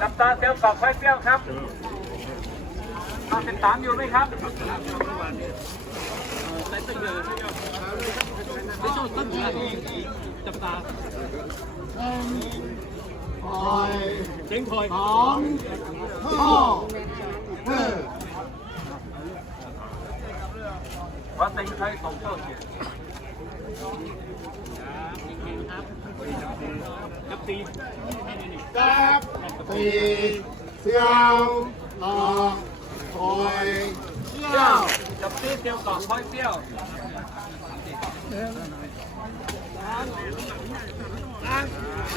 จับตาเซลล์กรอบไฟเปรี้ยวครับตาสิบสามอยู่ไหมครับคอยเสียงคอยสองพ่อเออวัดสิงห์ไทยสองเท่าเทียนจับตี เสียวต่อคอยเชี่ยวจับตีเซลล์กรอไฟเปรี้ยว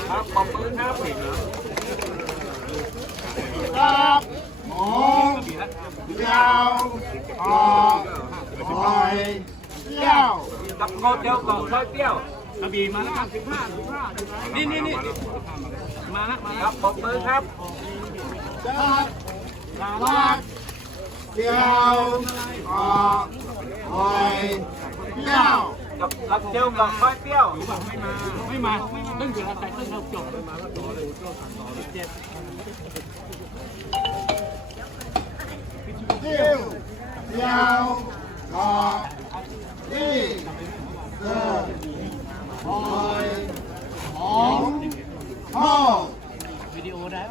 ครับขอบคุณครับครับหมงเชี่ยวต่อคอยเชี่ยวจับโคเซลล์กรอไฟเปรี้ยว กระบี่มาแล้วสิบห้าสิบห้านี่นี่นี่มาแล้วมาคแล้วรับขอบคุณครับจับลักเชี่ยวต่อคอยเชี่ยวจับรับเซลล์กรอบไฟเปรี้ยวไม่มาไม่มาตึ้งเดือดแต่ตึ้งเราจบเที่ยวเที่ยวกอที่เดินคอยของพ่อ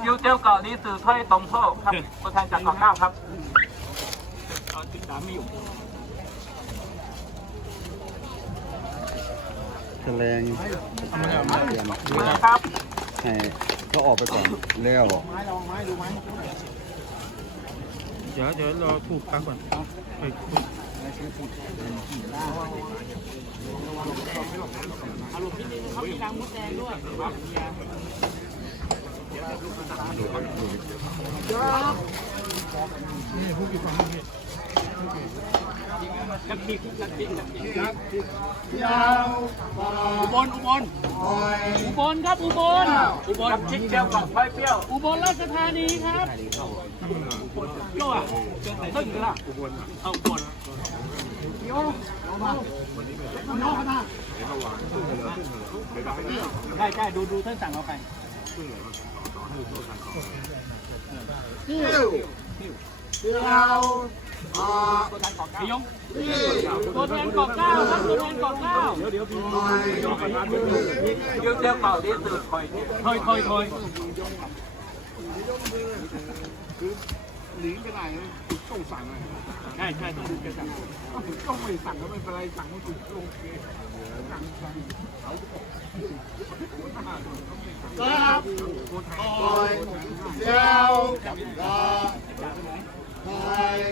ยูเจลเกาะนี้สื่อถ้อยตรงโทษครับตัวแทนจากเกาะเก้าครับแฉลงมือครับให้เขาออกไปก่อนแล้วเดี๋ยวเดี๋ยวรอถูกพักก่อน ไปถูกเที่ยวกออุบลอุบลคอยอุบลครับอุบลอุบลจับชิกเจลเกาะไฟเปรี้ยวอุบลราชธานีครับโจ้อะตึ้งกันละเอาอุบล ใช่ใช่ดูดูท่านสั่งเอาไปเที่ยวเที่ยวกอพี่ยงที่ตัวแทนเกาะเก้าครับตัวแทนเกาะเก้าคอยยูเจลเกาะนี้สื่อถอยถอยถอยถอย หนีไปไหนต้องสั่งอะใช่ใช่ต้องดูแกสั่งต้องไม่สั่งก็ไม่เป็นไรสั่งไม่ถูกลงเกสั่งสั่งครับคอยเที่ยวกอคอย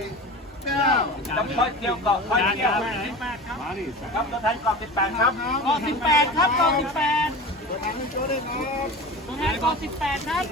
เที่ยวจับคอยเจลเกาะไฟเจียวครับตัวแทนเกาะสิบแปดครับเกาะสิบแปดครับเกาะสิบแปดตัวแทนเกาะสิบแปดครับ